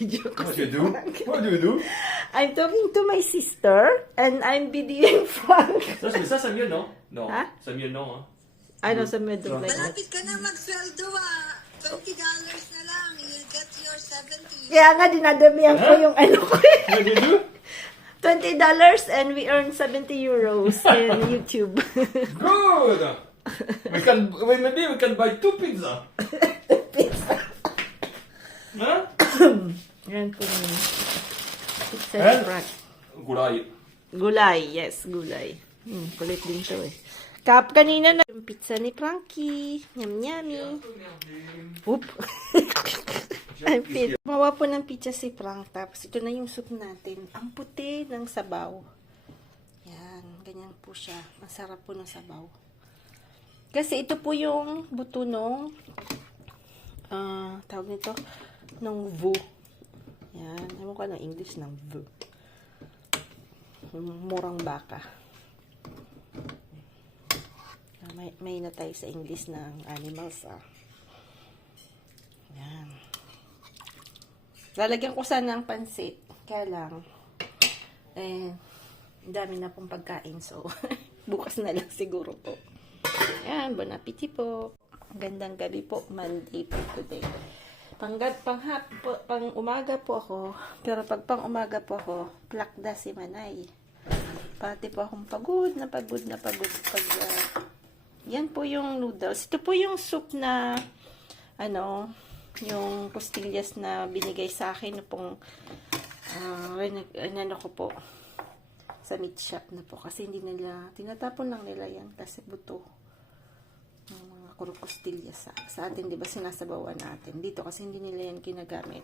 video ko. What do you do? What do you do? I'm talking to my sister and I'm videoing Frank. Ça c'est mieux, non? Non. Hein? C'est mieux, non? Hein? Ano sa middle like Malapit ka na magsweldo $20 na lang. You get your 70. Kaya nga dinadamihan ko yung ano ko. What do you do? $20 and we earn 70 euros in YouTube. Good! Maybe we can buy 2 pizza. Huh? Yan po yun. Pizza And? ni Frank. Gulay. Gulay, yes, gulay. Kulit din to eh. Kanina na yung pizza ni Frankie. Yum, yummy. Oop. Mawa po ng pizza si Frank. Tapos ito na yung soup natin. Ang puti ng sabaw. Yan, ganyan po siya. Masarap po ng sabaw. Kasi ito po yung buto nung tawag nito, ng vo. Yan, ewan ko ng English ng vo. Murang baka. May na tayo sa English ng animals, Yan. Lalagyan ko sana ng pansit. Kaya lang, dami na pong pagkain. So, bukas na lang siguro po. Yan, bon appetit po. Gandang gabi po. Monday po today. Pang umaga po ako. Pero pang umaga po ako, plakda si Manay. Pati po akong pagod. Yan po yung noodles. Ito po yung soup na, yung pastillas na binigay sa akin pong, ko po, sa meat shop na po. Kasi hindi nila, tinatapon lang nila yan kasi buto. Yung mga kurukostillas sa atin, di ba sinasabawan natin. Dito kasi hindi nila yan ginagamit.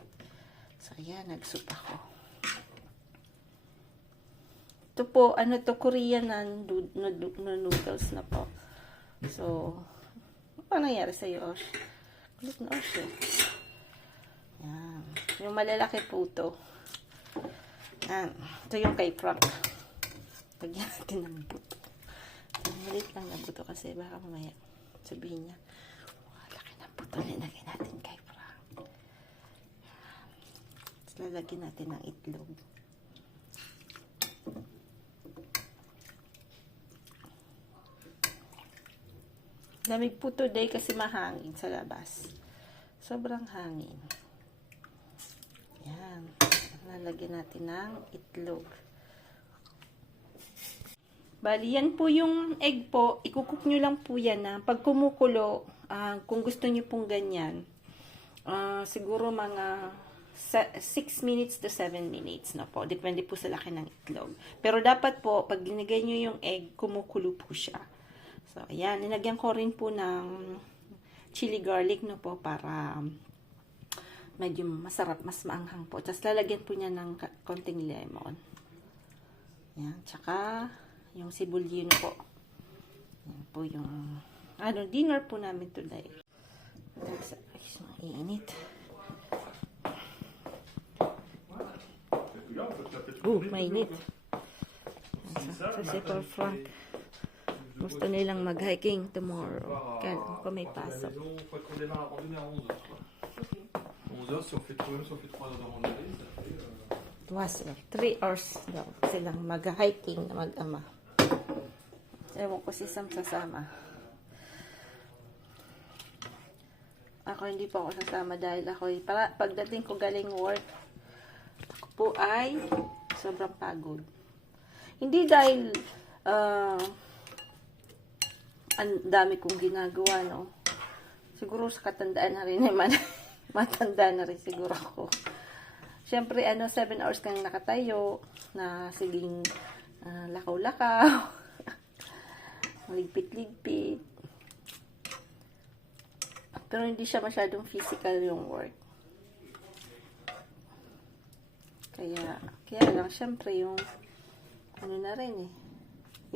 So, ayan, nag-soup ako. Ito po, Korean na noodles na po. So, ano nangyari sa'yo, Osh? Kulit na, Osh, eh. Yan. Yung malalaki po ito. Yan. Ito yung kay Frank. Lagyan natin ng buto. Malit lang na buto kasi baka mamaya sabihin niya, laki ng buto na lagyan natin kay Frank. Tapos lalagyan natin ng itlog. Lamig po today kasi mahangin sa labas. Sobrang hangin. Yan. Lalagyan natin ng itlog. Bali, yan po yung egg po. Ikukook nyo lang po yan na pag kumukulo, kung gusto nyo pong ganyan, siguro mga 6 minutes to 7 minutes na po. Depende po sa laki ng itlog. Pero dapat po, pag ginigay nyo yung egg, kumukulo po siya. So, ayan. Nilagyan ko rin po ng chili garlic no po para medyo masarap, mas maanghang po. Tapos lalagyan po niya ng konting lemon. Ayan. Tsaka yung sibulino po. Ayan po yung dinner po namin today. Tapos, ay, mainit. Mainit. Kasi for Frank, gusto nilang mag-hiking tomorrow. Kaya ko may pasok. 3 hours daw silang mag-hiking na mag-ama. Ewan ko si Sam sasama. Ako hindi pa ako sasama dahil pagdating ko galing work, ako po ay sobrang pagod. Hindi dahil ang dami kong ginagawa, no? Siguro sa katandaan na rin naman. Matanda na rin siguro ako. Siyempre, 7 hours kang nakatayo, na siging lakaw-lakaw, maligpit-ligpit. Pero hindi siya masyadong physical yung work. Kaya lang, siyempre, yung na rin eh.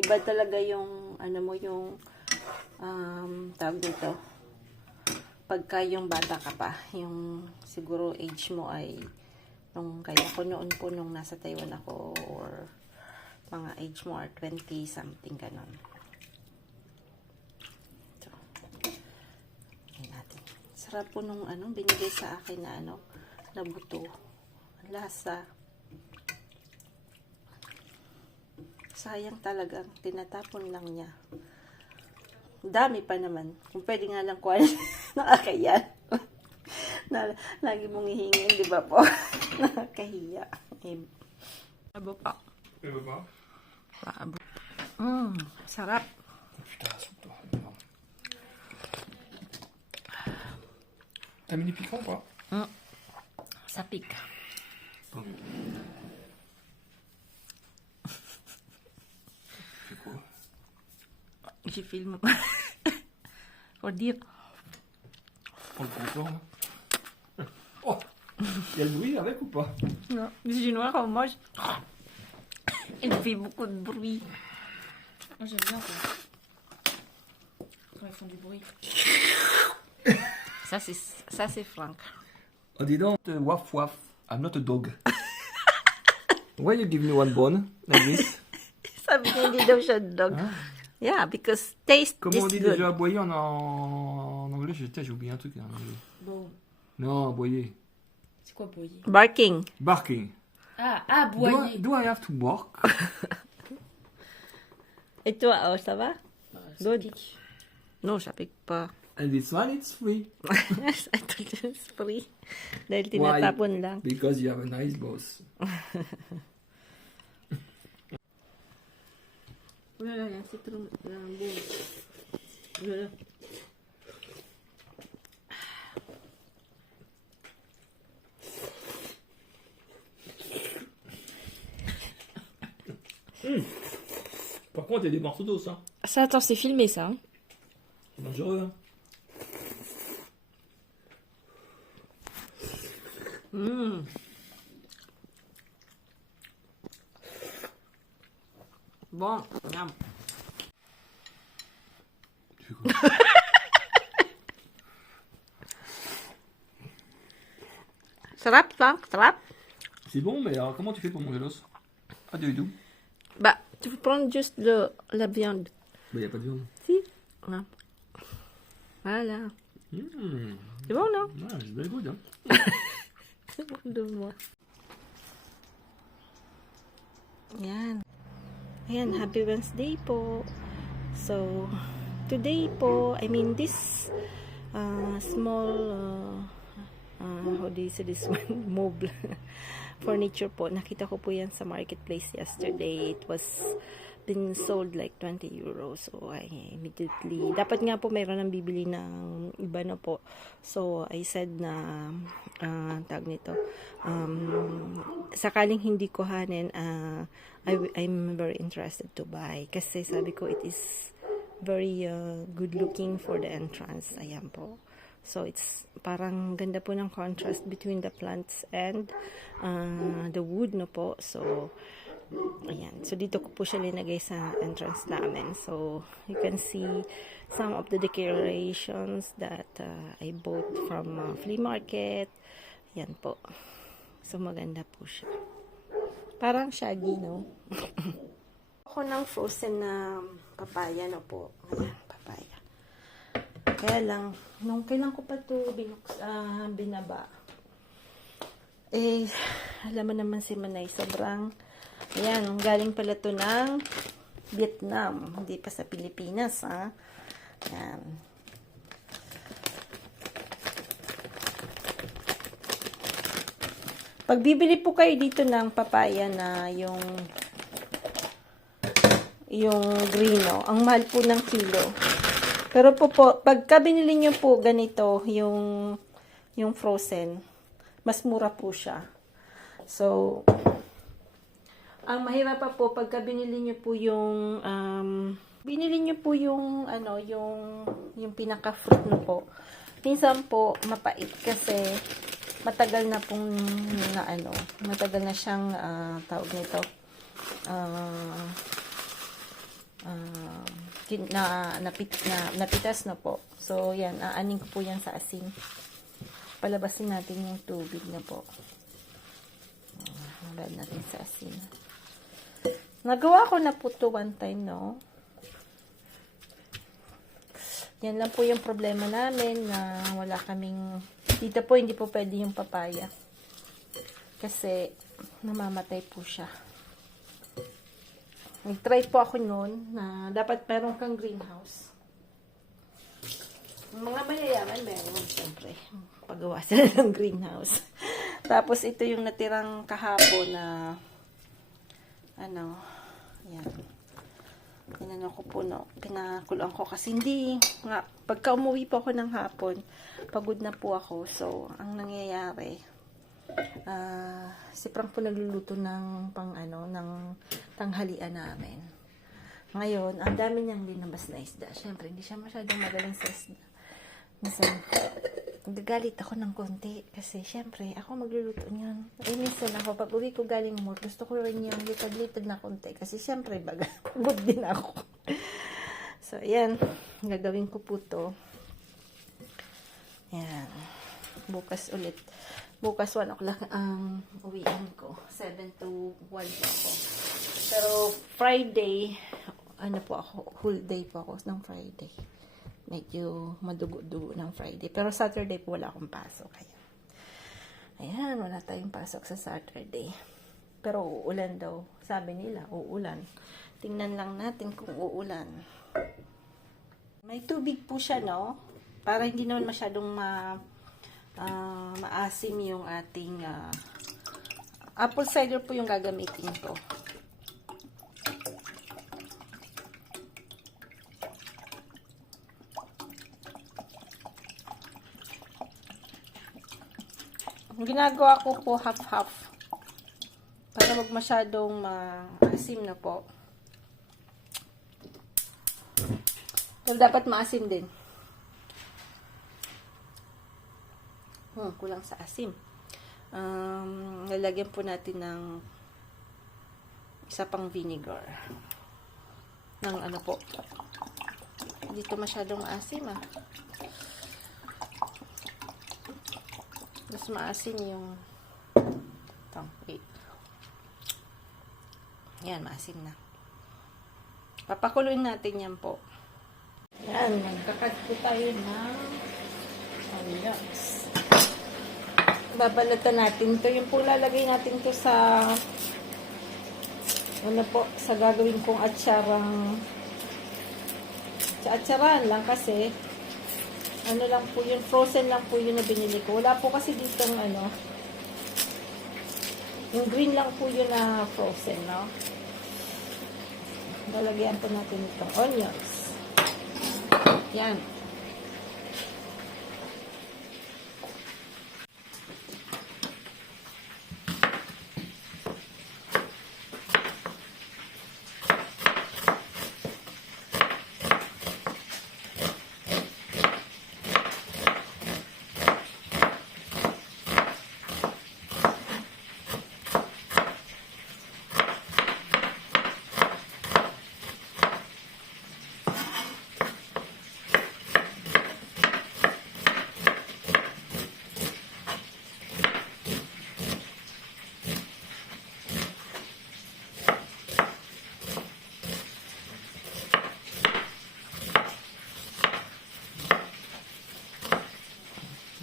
Iba talaga yung, yung tawag dito, pagka yung bata ka pa, yung siguro age mo ay, kaya ko noon po nung nasa Taiwan ako, or mga age mo are 20 something ganon. So, natin. Sarap po nung binigay sa akin na na buto. lasa. Sayang talagang tinatapon lang niya. Dami pa naman. Kung pwede nga lang kuha nakakayan. Lagi mong hihingin, di ba po? Nakakahiya. Abo pa. Iba ba? Abo. Sarap. Putain, super. T'as mis du piquant ou pas? Sapik. C'est quoi? Je filme. Faut dire. Prends le comptoir là. Oh! Il y a le bruit avec ou pas? Non, les Chinois, quand on mange, il fait beaucoup de bruit. Moi j'aime bien quand ils font du bruit. Ça, c'est Franck. Oh, dis donc, waf waf. I'm not a dog. Why you give me one bone like this? Sabi niya, hindi daw siya dog. Hein? Yeah, because taste Comment on is dit good. déjà aboyer en anglais? J'ai oublié un truc en anglais. Bon, Non, aboyer. c'est quoi boyer? Barking. Barking. Ah, boyer. Do I have to bark? Et toi, oh, ça va? Ça Good. pique. No, ça pique pas. And this one, it's free. Ito just free. Dahil tinatapon lang. Because you have a nice boss. Wala lang yan, citron lang buo. Wala. Par contre, il y a des morceaux d'os, hein. Ça, attends, c'est filmé ça. Hein. C'est dangereux, hein. Bon, yum. Tu fais quoi? Sarap, Frank, sarap. C'est bon, mais alors comment tu fais pour manger l'os? Ah, du tout. Bah, tu prends juste la viande. Bah, y a pas de viande. Si? Ah. Voilà. Mmh. C'est bon, non? Ouais, c'est very good, hein. C'est bon de moi. Yan. Ayan, happy Wednesday po. So, today po, I mean this small, how do you say this one? Mobile furniture po. Nakita ko po yan sa marketplace yesterday. It was been sold like 20 euros. So, I immediately, dapat nga po mayroon ng bibili ng iba na po. So, I said na, tag nito, sakaling hindi kuhanin, I'm very interested to buy. Kasi sabi ko, it is very good looking for the entrance. Ayan po. So, it's parang ganda po ng contrast between the plants and the wood na po. So, ayan. So, dito ko po siya linagay sa entrance namin. So, you can see some of the decorations that I bought from flea market. Ayan po. So, maganda po siya. Parang shaggy, no? Ako ng frozen na papaya na po. Ayan, papaya. Kaya lang, nung kailan ko pa ito binaba, alam mo naman si Manay, sobrang, ayan, galing pala ito ng Vietnam, hindi pa sa Pilipinas, ha? Ayan. Pag bibili po kayo dito ng papaya na yung grino, ang mahal po ng kilo. Pero po, pagka binili nyo po ganito, yung frozen, mas mura po siya. So, ang mahirap pa po, pagka binili nyo po yung, yung pinaka-fruit na po. Minsan po, mapait kasi matagal na pong matagal na siyang tawag nito napitas na po. So yan, aanin ko po yan sa asin. Palabasin natin yung tubig na po. Halad natin sa asin. Nagawa ko na po to one time, no? Yan lang po yung problema namin na wala kaming, dito po hindi po pwede yung papaya. Kasi namamatay po siya. Nag-try po ako noon na dapat meron kang greenhouse. Mga mayayaman meron, siyempre. Pagawa sila ng greenhouse. Tapos ito yung natirang kahapon na ano, yan. Pinano ko po, no, pinakuloan ko kasi hindi nga, pagka umuwi po ako ng hapon, pagod na po ako. So, ang nangyayari, si Frank po nagluluto ng ng tanghalian namin. Ngayon, ang dami niyang linabas na isda. Siyempre, hindi siya masyadong magaling sa isda. Minsan, nagagalit ako ng konti kasi siyempre, ako magluluto niyan. Minsan ako, pag uwi ko galing mo, gusto ko rin yung litad-litad na konti kasi siyempre, baga, pagod din ako. So, ayan, gagawin ko po to. Ayan, bukas ulit. Bukas 1 o'clock ang uwian ko. 7 to 1 po ako. Pero Friday, po ako, whole day po ako ng Friday. Medyo madugo-dugo ng Friday. Pero Saturday po wala akong pasok. Ayan, wala tayong pasok sa Saturday. Pero uulan daw. Sabi nila, uulan. Tingnan lang natin kung uulan. May tubig po siya, no? Para hindi naman masyadong maasim yung ating apple cider po yung gagamitin ko. Ang ginagawa ko po half-half para wag masyadong maasim na po. Pero dapat maasim din. Kulang sa asim. Lalagyan po natin ng isa pang vinegar. Ng po. Hindi to masyadong asim Mas maasim yung wait. Yan, maasim na. Papakuloyin natin yan po. Yan, magkakat po tayo ng onions. Babalatan natin to. Yung po lalagay natin to sa sa gagawin kong atsaran lang kasi lang po yun, frozen lang po yun na binili ko. Wala po kasi dito yung green lang po yun na frozen, no? Lalagyan po natin itong onions. Yan.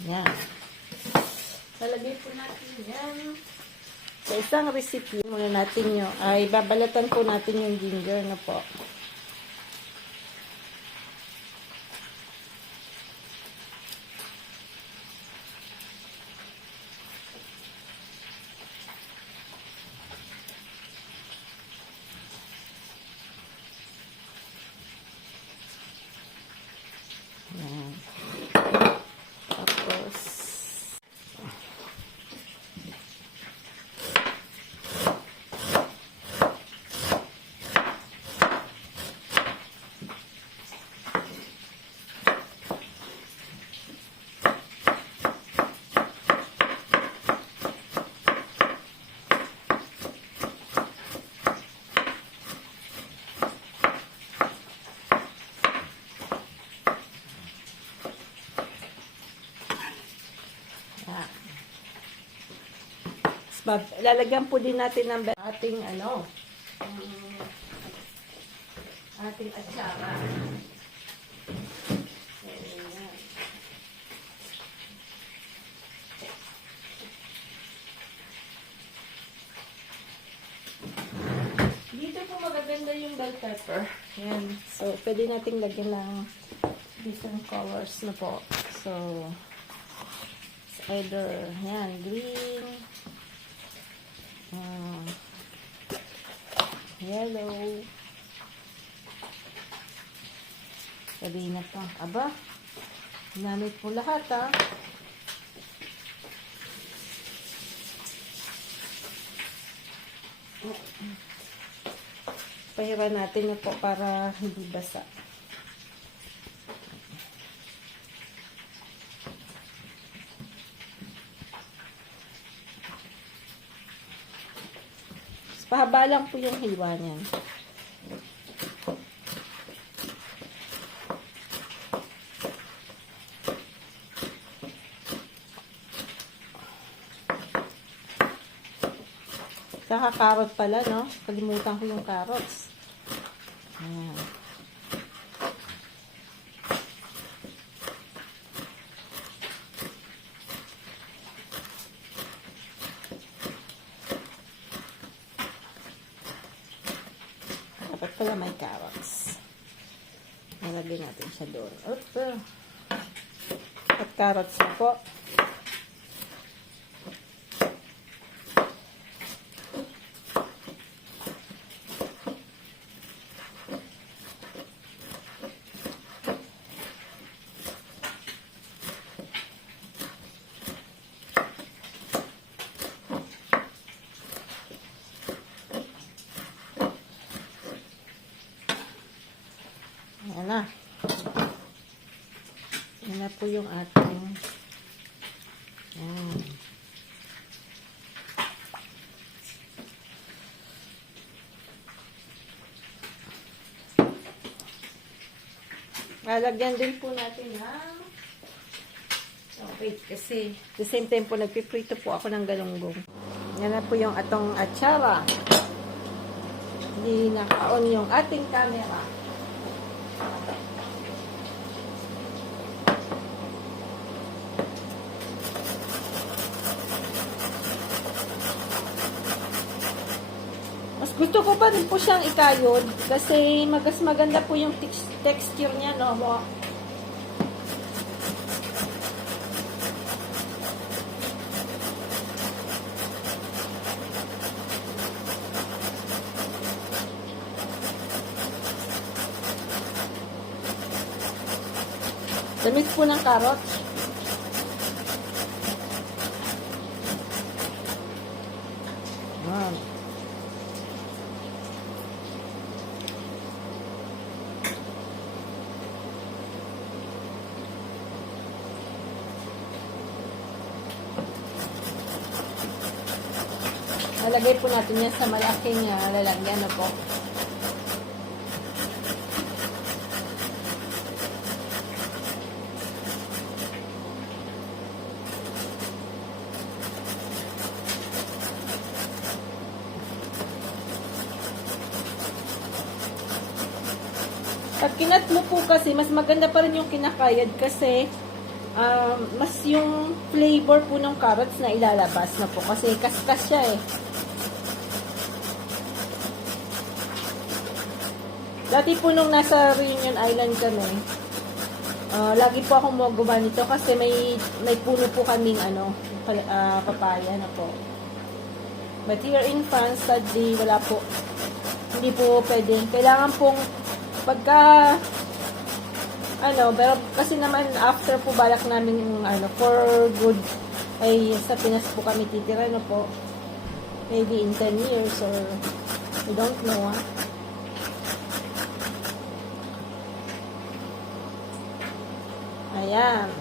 Yan. Lalagay po natin yan. Sa isang recipe, muna natin ay babalatan po natin yung ginger na po. Yan. Lalagyan po din natin ng ating ating atsara. bell pepper. Yan. So, pwede nating lagyan ng different colors na po. So, it's either, yan, green, yellow, sabihin na to. Aba, ginamit po lahat, ha. Pahiran natin na po para hindi basa. Pahaba lang po yung hiwa niyan. Saka carrot pala, no? Kalimutan ko yung carrots. Ayan. Dapat pala may carrots. Nalagay natin siya doon. At carrots na po. Ayan na. Ayan na po yung ating ayan. Lalagyan din po natin ng wait, kasi the same time po nagpiprito po ako ng galunggong. Yan na po yung atong atsara. Hindi naka-on yung ating camera. Mas gusto ko pa rin po siyang ikayod kasi mas maganda po yung texture niya, no? Damit po ng carrots. Wow. Nalagay po natin yan sa malaking lalagyan na po. Pag kinat mo po kasi, mas maganda pa rin yung kinakayad kasi mas yung flavor po ng carrots na ilalabas na po kasi kaskas siya eh. Dati po nung nasa Reunion Island kami, lagi po akong gumagawa nito kasi may puno po kaming papaya na po. But here in France, sadly, wala po. Hindi po pwede. Kailangan pong pero kasi naman after po balak namin for good ay sa Pinas po kami titira po. Maybe in 10 years or I don't know. Ayan.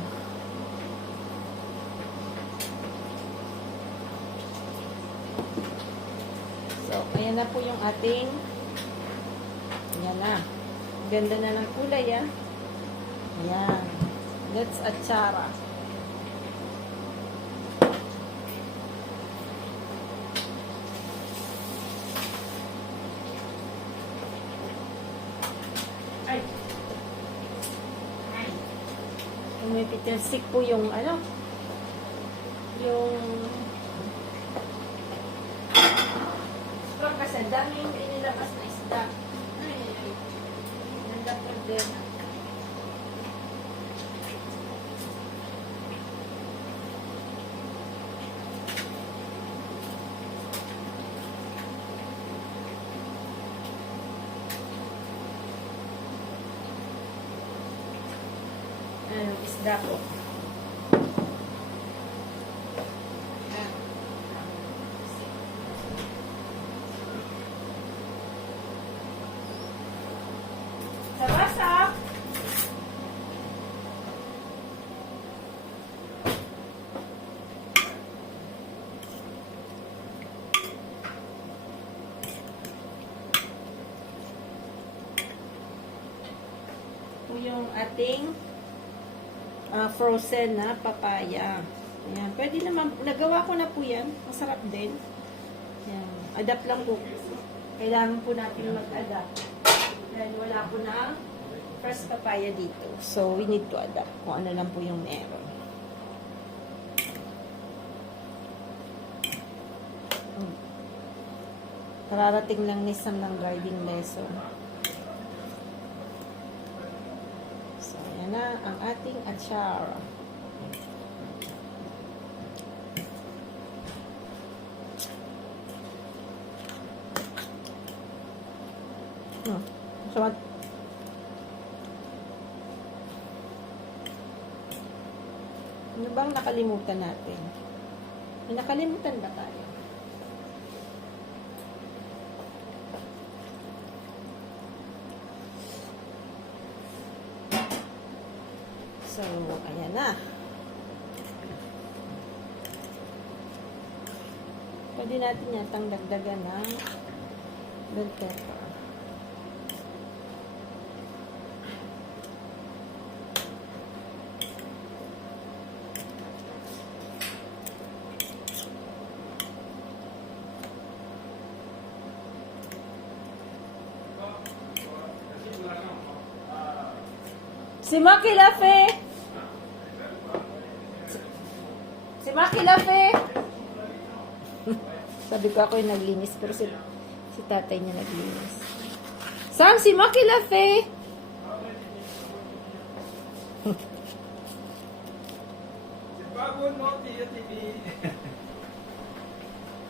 So, ayan na po yung ating ayan na. Ganda na ng kulay, ah. Ayan. That's atsara. Ay. Umipit yung stick po yung yung strong kasi dami yung inilabas na isda. Ay. din. Isda po. Sabasa! Ito yung ating frozen na papaya. Ayan. Pwede naman, nagawa ko na po yan. Masarap din. Ayan. Adapt lang po. Kailangan po natin mag-adapt. Dahil wala po na fresh papaya dito. So, we need to adapt kung ano lang po yung meron. Kararating lang ni Sam ng gardening lesson. So, ayan na ang ating achar. So, ano bang nakalimutan natin? May nakalimutan ba tayo? So, ayan na. Pwede natin yatang dagdagan ng bell pepper. Si Maki Lafe! Si Maki Lafe! Sabi ko ako yung naglinis, pero si tatay niya naglinis. Sam, si Maki Lafe!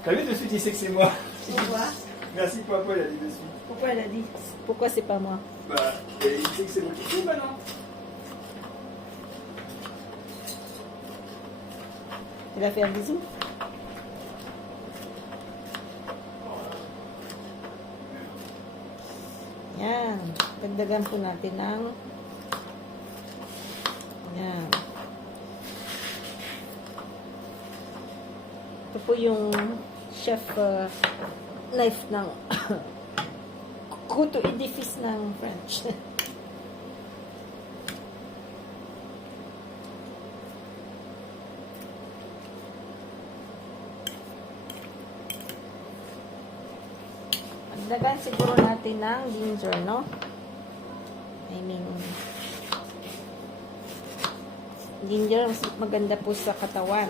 T'as vu de suite, il sait que c'est moi. Pourquoi? Merci papa, il a dit de suite. Pourquoi elle a dit? Pourquoi c'est pas moi? Bah, il sait que c'est moi qui fais maintenant. Il a fait un bisou? Yan. Dagdagan po natin ng yan. Ito po yung chef knife ng couteau edifice ng French. Dagdagan siguro natin ng ginger, no? I mean, ginger mas maganda po sa katawan.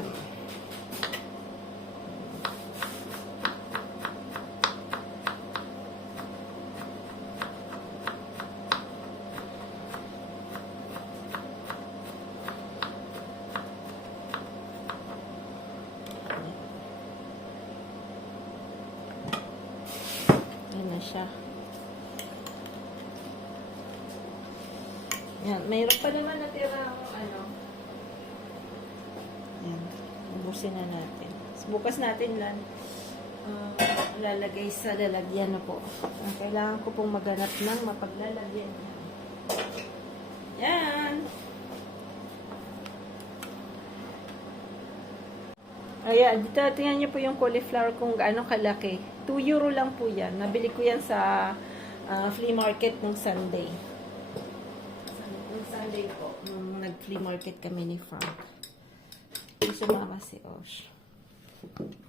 Na siya. Yan, mayroon pa naman natira ano. Yan, ubusin na natin. So, bukas natin lang lalagay sa lalagyan na po. Kailangan ko pong maghanap ng mapaglalagyan. Yan. Ayan, dito tingnan niyo po yung cauliflower kung gaano kalaki. 2 euro lang po yan. Nabili ko yan sa flea market nung Sunday. Nung Sunday po, nung nag-flea market kami ni Frank. Hindi sumama si Osh.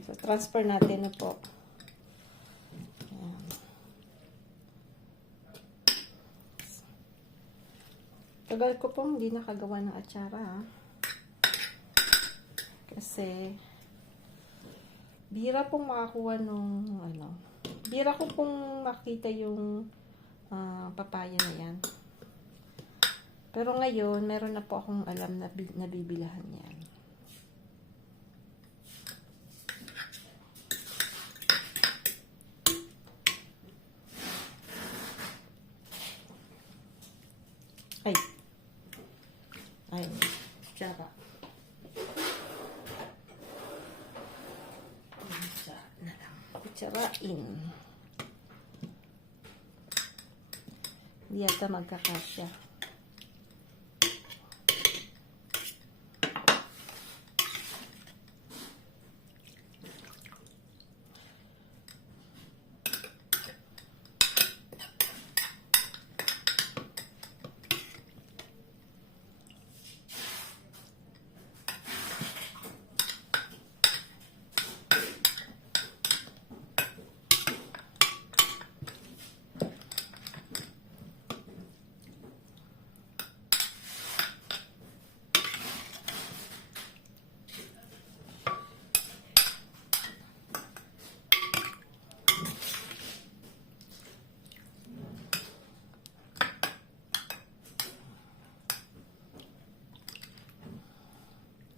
So, transfer natin na po. Ayan. Tagal ko pong hindi nakagawa ng atsara, ha? Kasi bira pong makakuha nung bira ko pong makita yung papaya na yan. Pero ngayon, meron na po akong alam na nabibilahan yan. Ay. Ay. Tsaka. Na lang. Kutsarain. Hindi yata magkakasya.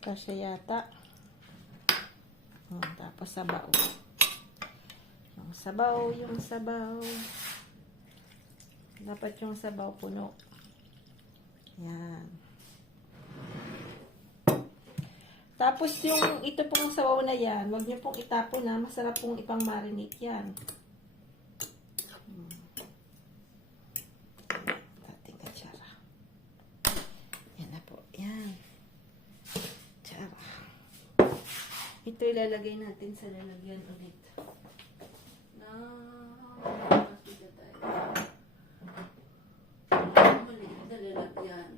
Kasya yata. Tapos sabaw. Yung sabaw. Dapat yung sabaw puno. Yan. Tapos yung ito pong sabaw na yan, wag niyo pong itapon na. Masarap pong ipang marinate yan. Dating katsara. Yan na po. Yan. Ito ilalagay natin sa lalagyan ulit. Maliit na lalagyan.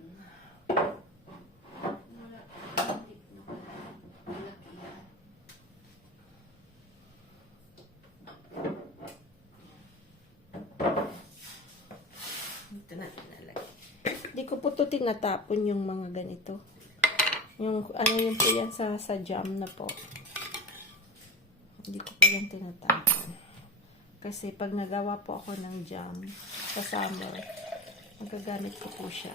Ito natin lalagay. Hindi ko po ito tinatapon yung mga ganito. Yung ano yun po yan sa jam na po. Hindi ko pa yan tinatapon. Kasi pag nagawa po ako ng jam sa summer, magagamit ko po siya.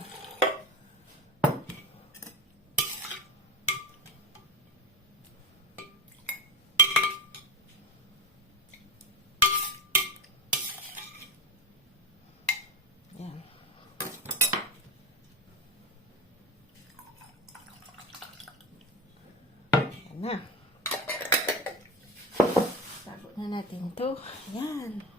Yan. Yan na. Sabot na natin to. Yan.